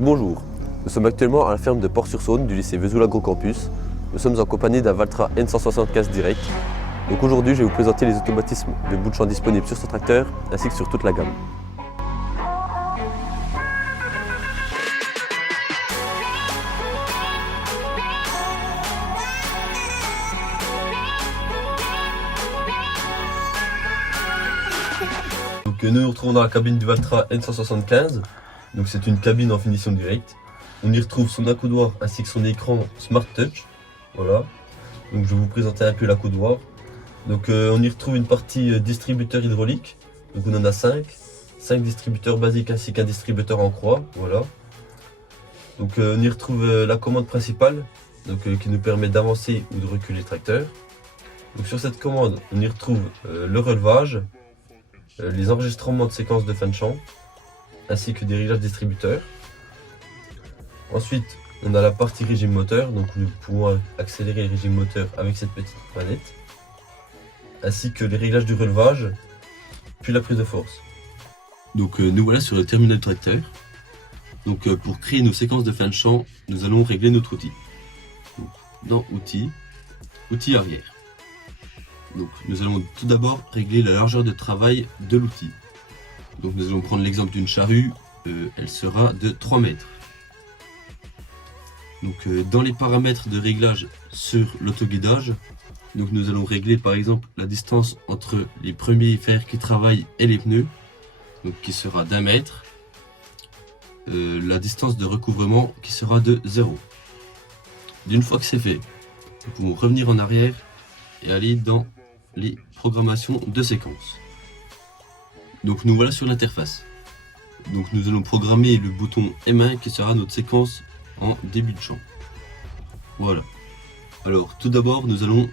Bonjour, nous sommes actuellement à la ferme de Port-sur-Saône du lycée Vesoul Agrocampus. Nous sommes en compagnie d'un Valtra N175 Direct. Donc aujourd'hui, je vais vous présenter les automatismes de bout de champ disponibles sur ce tracteur ainsi que sur toute la gamme. Donc nous nous retrouvons dans la cabine du Valtra N175. Donc c'est une cabine en finition directe. On y retrouve son accoudoir ainsi que son écran Smart Touch. Voilà. Donc je vais vous présenter un peu l'accoudoir. Donc on y retrouve une partie distributeur hydraulique. Donc on en a 5 distributeurs basiques ainsi qu'un distributeur en croix. Voilà. Donc on y retrouve la commande principale, donc qui nous permet d'avancer ou de reculer le tracteur. Donc sur cette commande, on y retrouve le relevage, les enregistrements de séquences de fin de champ, ainsi que des réglages distributeurs. Ensuite, on a la partie régime moteur, donc nous pouvons accélérer le régime moteur avec cette petite manette, ainsi que les réglages du relevage, puis la prise de force. Donc nous voilà sur le terminal tracteur. Donc pour créer nos séquences de fin de champ, nous allons régler notre outil. Donc, dans outils, outils arrière. Donc nous allons tout d'abord régler la largeur de travail de l'outil. Donc nous allons prendre l'exemple d'une charrue, elle sera de 3 mètres. Donc dans les paramètres de réglage sur l'autoguidage, donc nous allons régler par exemple la distance entre les premiers fers qui travaillent et les pneus, donc qui sera d'1 mètre. La distance de recouvrement qui sera de 0. D'une fois que c'est fait, nous pouvons revenir en arrière et aller dans les programmations de séquence. Donc nous voilà sur l'interface. Donc nous allons programmer le bouton M1 qui sera notre séquence en début de champ. Voilà. Alors tout d'abord nous allons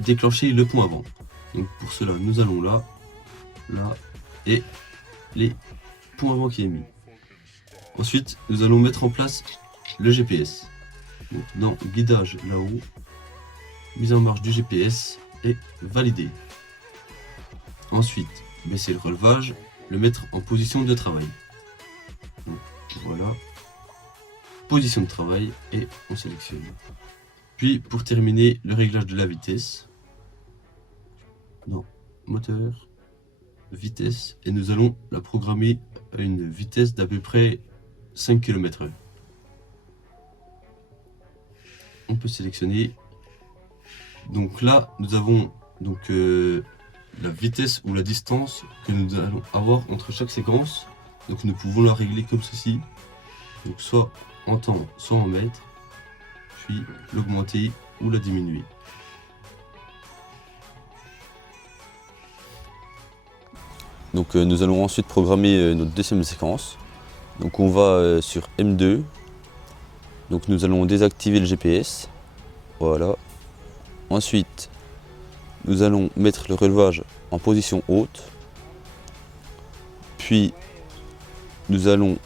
déclencher le pont avant. Donc pour cela nous allons là, là et les ponts avant qui est mis. Ensuite nous allons mettre en place le GPS. Donc dans guidage là-haut, mise en marche du GPS et valider. Ensuite baisser le relevage, le mettre en position de travail. Donc, voilà, position de travail et on sélectionne. Puis pour terminer le réglage de la vitesse, dans moteur, vitesse, et nous allons la programmer à une vitesse d'à peu près 5 km/h. On peut sélectionner. Donc là nous avons donc la vitesse ou la distance que nous allons avoir entre chaque séquence. Donc nous pouvons la régler comme ceci, donc soit en temps soit en mètres, puis l'augmenter ou la diminuer. Donc nous allons ensuite programmer notre deuxième séquence. Donc on va sur M2, donc nous allons désactiver le GPS, voilà. Ensuite nous allons mettre le relevage en position haute, puis nous allons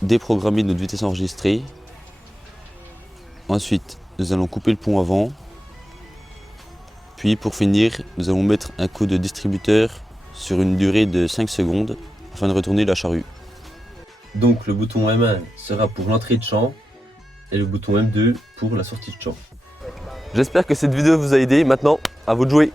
déprogrammer notre vitesse enregistrée. Ensuite nous allons couper le pont avant, puis pour finir nous allons mettre un coup de distributeur sur une durée de 5 secondes afin de retourner la charrue. Donc le bouton M1 sera pour l'entrée de champ et le bouton M2 pour la sortie de champ. J'espère que cette vidéo vous a aidé. Maintenant, à vous de jouer.